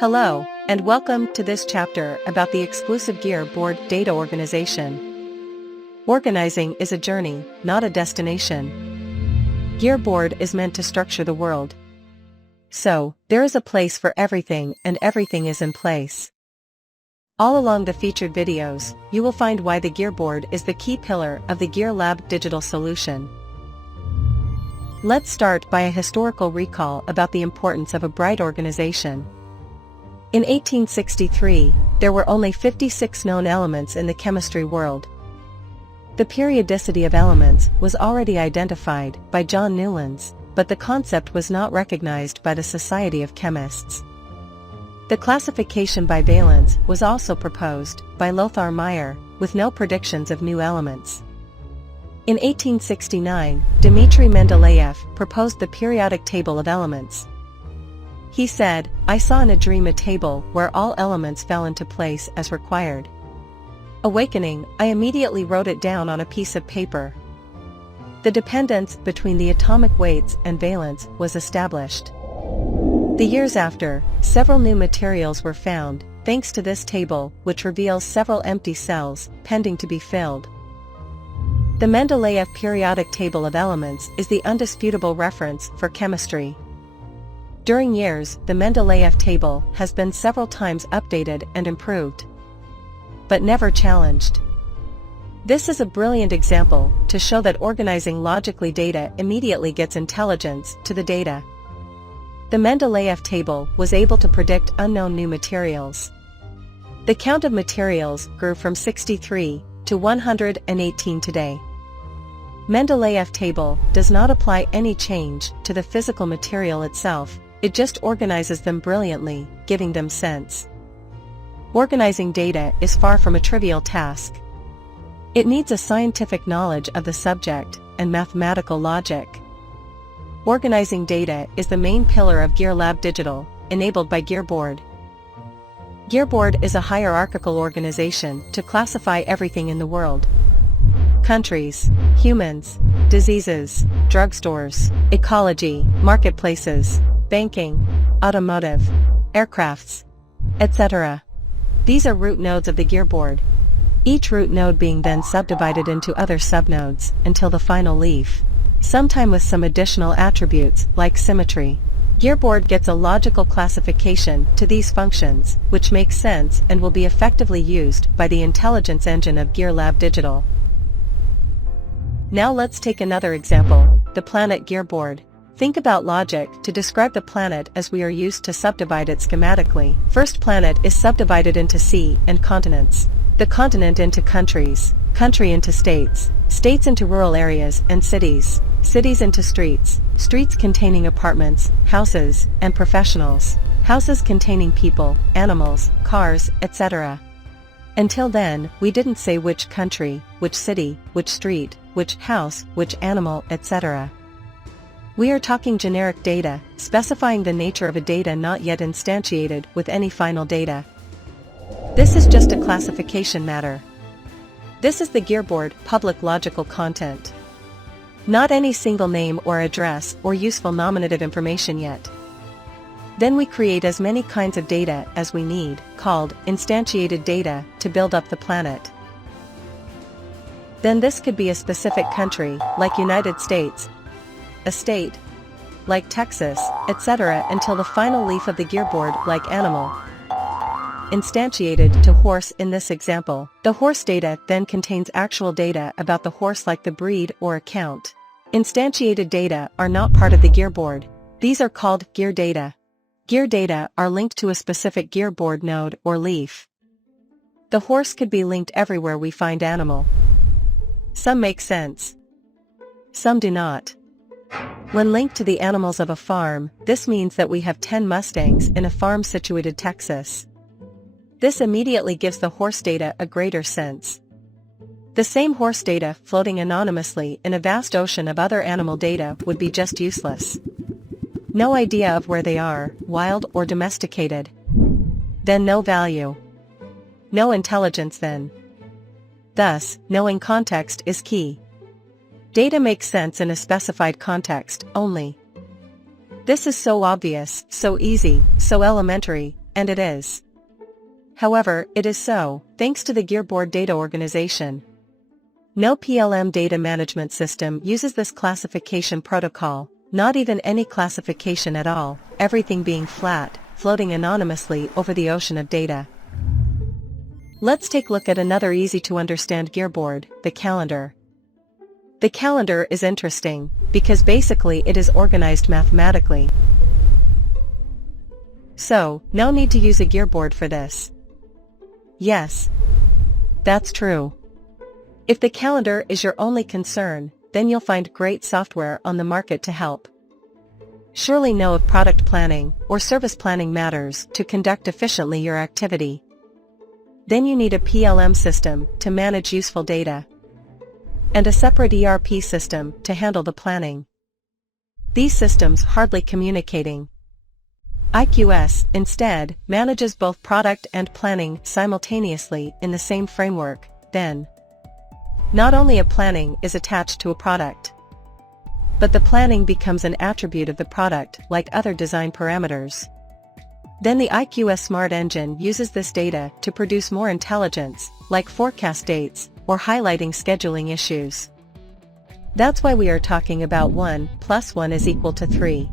Hello, and welcome to this chapter about the exclusive GearBoard data organization. Organizing is a journey, not a destination. GearBoard is meant to structure the world. So, there is a place for everything and everything is in place. All along the featured videos, you will find why the GearBoard is the key pillar of the GearLAB digital solution. Let's start by a historical recall about the importance of a bright organization. In 1863, there were only 56 known elements in the chemistry world. The periodicity of elements was already identified by John Newlands, but the concept was not recognized by the Society of Chemists. The classification by valence was also proposed by Lothar Meyer, with no predictions of new elements. In 1869, Dmitry Mendeleev proposed the periodic table of elements. He said, "I saw in a dream a table where all elements fell into place as required. Awakening, I immediately wrote it down on a piece of paper. The dependence between the atomic weights and valence was established. The years after, several new materials were found, thanks to this table, which reveals several empty cells, pending to be filled." The Mendeleev periodic table of elements is the undisputable reference for chemistry. During years, the Mendeleev table has been several times updated and improved, but never challenged. This is a brilliant example to show that organizing logically data immediately gets intelligence to the data. The Mendeleev table was able to predict unknown new materials. The count of materials grew from 63 to 118 today. Mendeleev table does not apply any change to the physical material itself, it just organizes them brilliantly, giving them sense. Organizing data is far from a trivial task. It needs a scientific knowledge of the subject and mathematical logic. Organizing data is the main pillar of GearLAB Digital, enabled by GearBoard. GearBoard is a hierarchical organization to classify everything in the world. Countries, humans, diseases, drugstores, ecology, marketplaces, banking, automotive, aircrafts, etc. These are root nodes of the GearBoard. Each root node being then subdivided into other subnodes until the final leaf, sometime with some additional attributes like symmetry. GearBoard gets a logical classification to these functions, which makes sense and will be effectively used by the intelligence engine of GearLAB Digital. Now let's take another example, the planet GearBoard. Think about logic to describe the planet as we are used to subdivide it schematically. First, planet is subdivided into sea and continents. The continent into countries, country into states, states into rural areas and cities, cities into streets, streets containing apartments, houses, and professionals, houses containing people, animals, cars, etc. Until then, we didn't say which country, which city, which street, which house, which animal, etc. We are talking generic data, specifying the nature of a data not yet instantiated with any final data. This is just a classification matter. This is the GearBoard public logical content. Not any single name or address or useful nominative information yet. Then we create as many kinds of data as we need, called instantiated data, to build up the planet. Then this could be a specific country, like United States, a state, like Texas, etc. until the final leaf of the GearBoard, like animal. Instantiated to horse in this example, the horse data then contains actual data about the horse like the breed or account. Instantiated data are not part of the GearBoard. These are called gear data. Gear data are linked to a specific GearBoard node or leaf. The horse could be linked everywhere we find animal. Some make sense. Some do not. When linked to the animals of a farm, this means that we have 10 Mustangs in a farm situated Texas. This immediately gives the horse data a greater sense. The same horse data floating anonymously in a vast ocean of other animal data would be just useless. No idea of where they are, wild or domesticated. Then no value. No intelligence then. Thus, knowing context is key. Data makes sense in a specified context only. This is so obvious, so easy, so elementary, and it is. However, it is so, thanks to the GearBoard data organization. No PLM data management system uses this classification protocol, not even any classification at all, everything being flat, floating anonymously over the ocean of data. Let's take a look at another easy-to-understand GearBoard, the calendar. The calendar is interesting, because basically it is organized mathematically. So, no need to use a GearBoard for this. Yes, that's true. If the calendar is your only concern, then you'll find great software on the market to help. Surely know if product planning or service planning matters to conduct efficiently your activity. Then you need a PLM system to manage useful data, and a separate ERP system to handle the planning. These systems hardly communicating. IQS, instead, manages both product and planning simultaneously in the same framework. Then, not only a planning is attached to a product, but the planning becomes an attribute of the product like other design parameters. Then the IQS Smart Engine uses this data to produce more intelligence, like forecast dates, or highlighting scheduling issues. That's why we are talking about 1 + 1 = 3.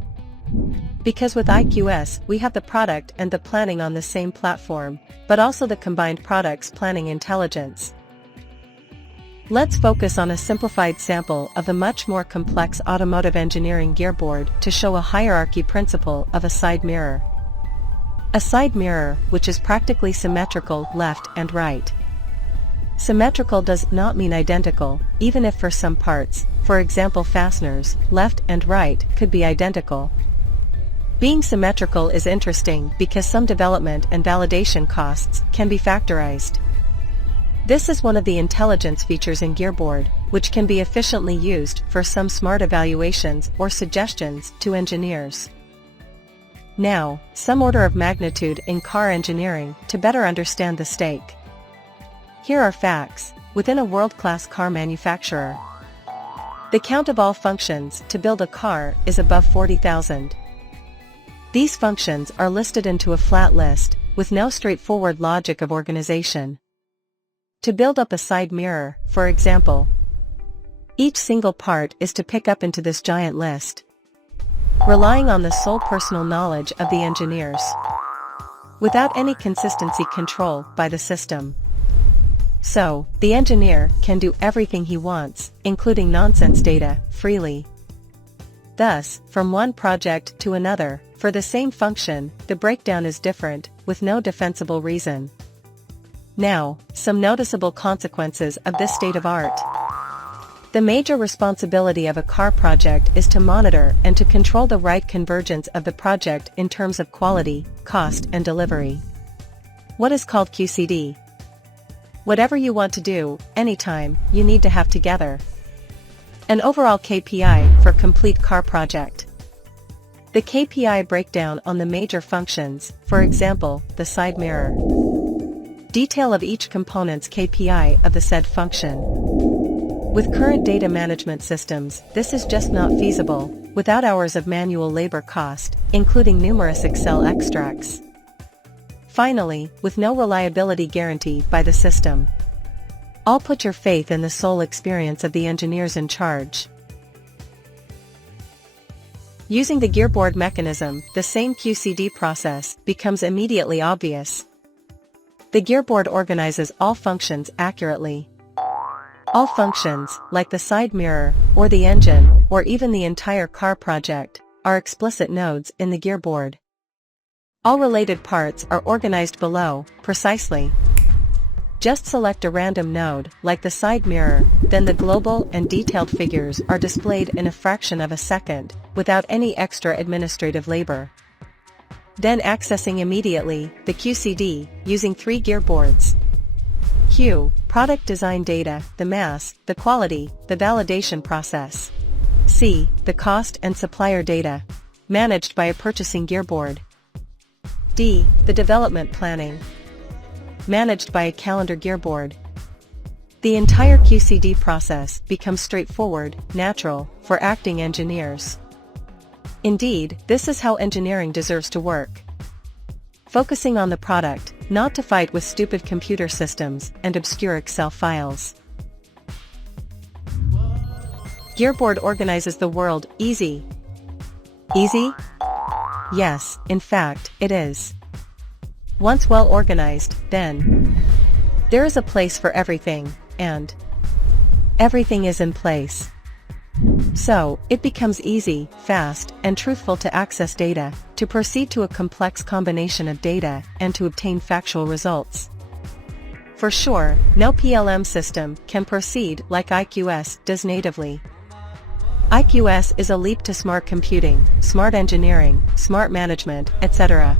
Because with IQS we have the product and the planning on the same platform, but also the combined products planning intelligence. Let's focus on a simplified sample of the much more complex automotive engineering GearBoard to show a hierarchy principle of a side mirror. A side mirror, which is practically symmetrical left and right. Symmetrical does not mean identical, even if for some parts, for example fasteners, left and right could be identical. Being symmetrical is interesting because some development and validation costs can be factorized. This is one of the intelligence features in GearBoard, which can be efficiently used for some smart evaluations or suggestions to engineers. Now, some order of magnitude in car engineering to better understand the stake. Here are facts. Within a world-class car manufacturer, the count of all functions to build a car is above 40,000. These functions are listed into a flat list, with no straightforward logic of organization. To build up a side mirror, for example, each single part is to pick up into this giant list, relying on the sole personal knowledge of the engineers, without any consistency control by the system. So, the engineer can do everything he wants, including nonsense data, freely. Thus, from one project to another, for the same function, the breakdown is different, with no defensible reason. Now, some noticeable consequences of this state of art. The major responsibility of a car project is to monitor and to control the right convergence of the project in terms of quality, cost and delivery. What is called QCD? Whatever you want to do, anytime, you need to have together an overall KPI for complete car project. The KPI breakdown on the major functions, for example, the side mirror. Detail of each component's KPI of the said function. With current data management systems, this is just not feasible, without hours of manual labor cost, including numerous Excel extracts. Finally, with no reliability guarantee by the system. All put your faith in the sole experience of the engineers in charge. Using the GearBoard mechanism, the same QCD process becomes immediately obvious. The GearBoard organizes all functions accurately. All functions, like the side mirror, or the engine, or even the entire car project, are explicit nodes in the GearBoard. All related parts are organized below, precisely. Just select a random node, like the side mirror, then the global and detailed figures are displayed in a fraction of a second, without any extra administrative labor. Then accessing immediately the QCD, using 3 GearBoards. Q. Product design data, the mass, the quality, the validation process. C. The cost and supplier data, managed by a purchasing GearBoard. D. The development planning, managed by a calendar GearBoard. The entire QCD process becomes straightforward, natural, for acting engineers. Indeed, this is how engineering deserves to work. focusing on the product, not to fight with stupid computer systems and obscure Excel files. GearBoard organizes the world. Easy. Easy? Yes, in fact, it is. Once well organized, then there is a place for everything, and everything is in place. So, it becomes easy, fast, and truthful to access data, to proceed to a complex combination of data, and to obtain factual results. For sure, no PLM system can proceed like IQS does natively. IQS is a leap to smart computing, smart engineering, smart management, etc.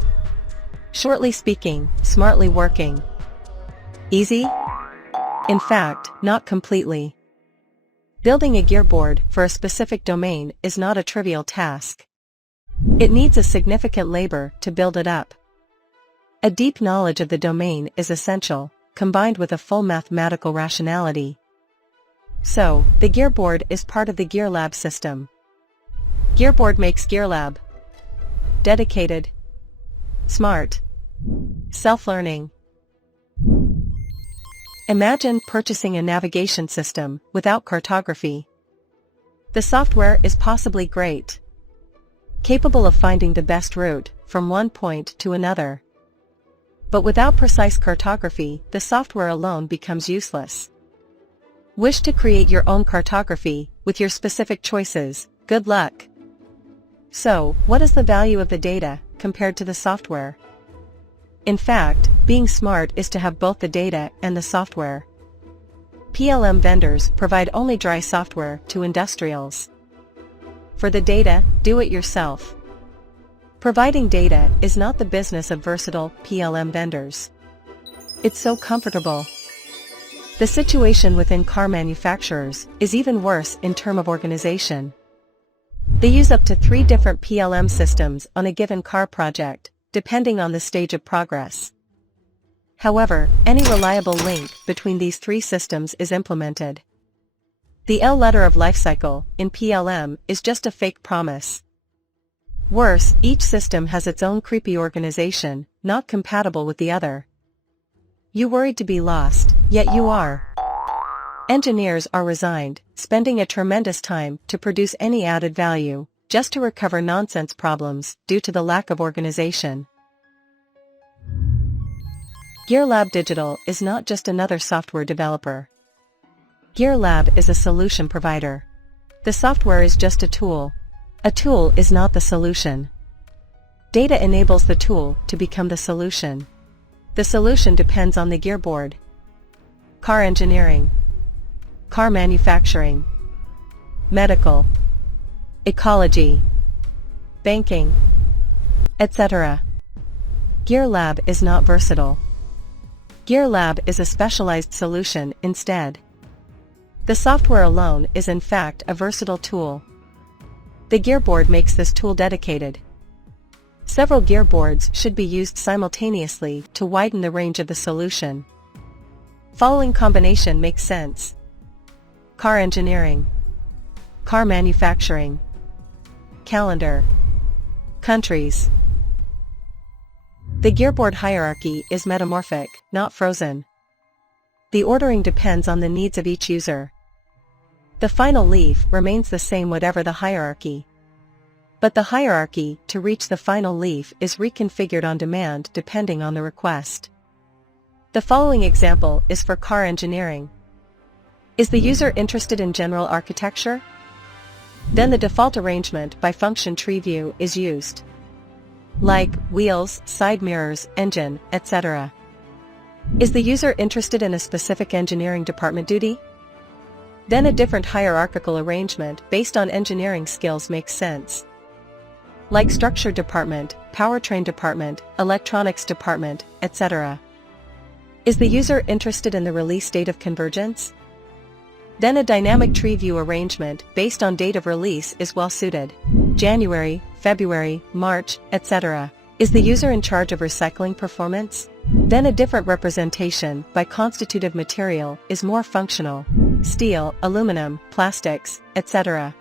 Shortly speaking, smartly working. Easy? In fact, not completely. Building a GearBoard for a specific domain is not a trivial task. It needs a significant labor to build it up. A deep knowledge of the domain is essential, combined with a full mathematical rationality. So, the GearBoard is part of the GearLAB system. GearBoard makes GearLAB dedicated, smart, self-learning. Imagine purchasing a navigation system without cartography. The software is possibly great, capable of finding the best route from one point to another. But without precise cartography, the software alone becomes useless. Wish to create your own cartography with your specific choices? Good luck. So, what is the value of the data compared to the software? In fact, being smart is to have both the data and the software. PLM vendors provide only dry software to industrials. For the data, do it yourself. Providing data is not the business of versatile PLM vendors. It's so comfortable. The situation within car manufacturers is even worse in terms of organization. They use up to 3 different PLM systems on a given car project, depending on the stage of progress. However, any reliable link between these 3 systems is implemented. The L letter of lifecycle in PLM is just a fake promise. Worse, each system has its own creepy organization, not compatible with the other. You worried to be lost, yet you are. Engineers are resigned, spending a tremendous time to produce any added value, just to recover nonsense problems due to the lack of organization. GearLAB Digital is not just another software developer. GearLAB is a solution provider. The software is just a tool. A tool is not the solution. Data enables the tool to become the solution. The solution depends on the GearBoard. Car engineering, car manufacturing, medical, ecology, banking, etc. GearLAB is not versatile. GearLAB is a specialized solution instead. The software alone is in fact a versatile tool. The GearBoard makes this tool dedicated. Several GearBoards should be used simultaneously to widen the range of the solution. Following combination makes sense: car engineering, car manufacturing, calendar, countries. The GearBoard hierarchy is metamorphic, not frozen. The ordering depends on the needs of each user. The final leaf remains the same whatever the hierarchy. But the hierarchy to reach the final leaf is reconfigured on demand depending on the request. The following example is for car engineering. Is the user interested in general architecture? Then the default arrangement by function tree view is used, like wheels, side mirrors, engine, etc. Is the user interested in a specific engineering department duty? Then a different hierarchical arrangement based on engineering skills makes sense, like structure department, powertrain department, electronics department, etc. Is the user interested in the release date of convergence? Then a dynamic tree view arrangement based on date of release is well suited, January, February, March, etc. Is the user in charge of recycling performance? Then a different representation by constitutive material is more functional, steel, aluminum, plastics, etc.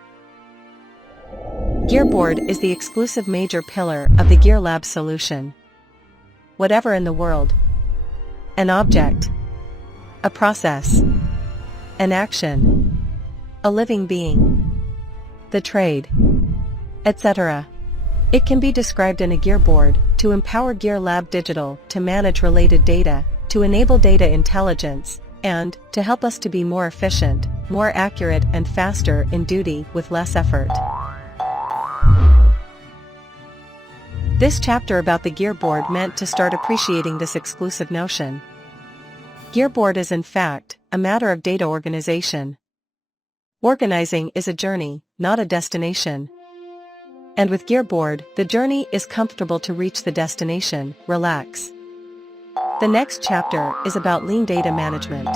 GearBoard is the exclusive major pillar of the GearLAB solution. whatever in the world. An object. A process. An action. A living being. The trade. Etc. It can be described in a GearBoard to empower GearLAB Digital to manage related data, to enable data intelligence, and to help us to be more efficient, more accurate and faster in duty with less effort. This chapter about the GearBoard meant to start appreciating this exclusive notion. GearBoard is in fact a matter of data organization. Organizing is a journey, not a destination. And with GearBoard, the journey is comfortable to reach the destination, relax. The next chapter is about lean data management.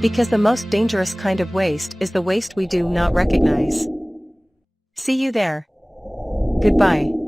Because the most dangerous kind of waste is the waste we do not recognize. See you there. Goodbye.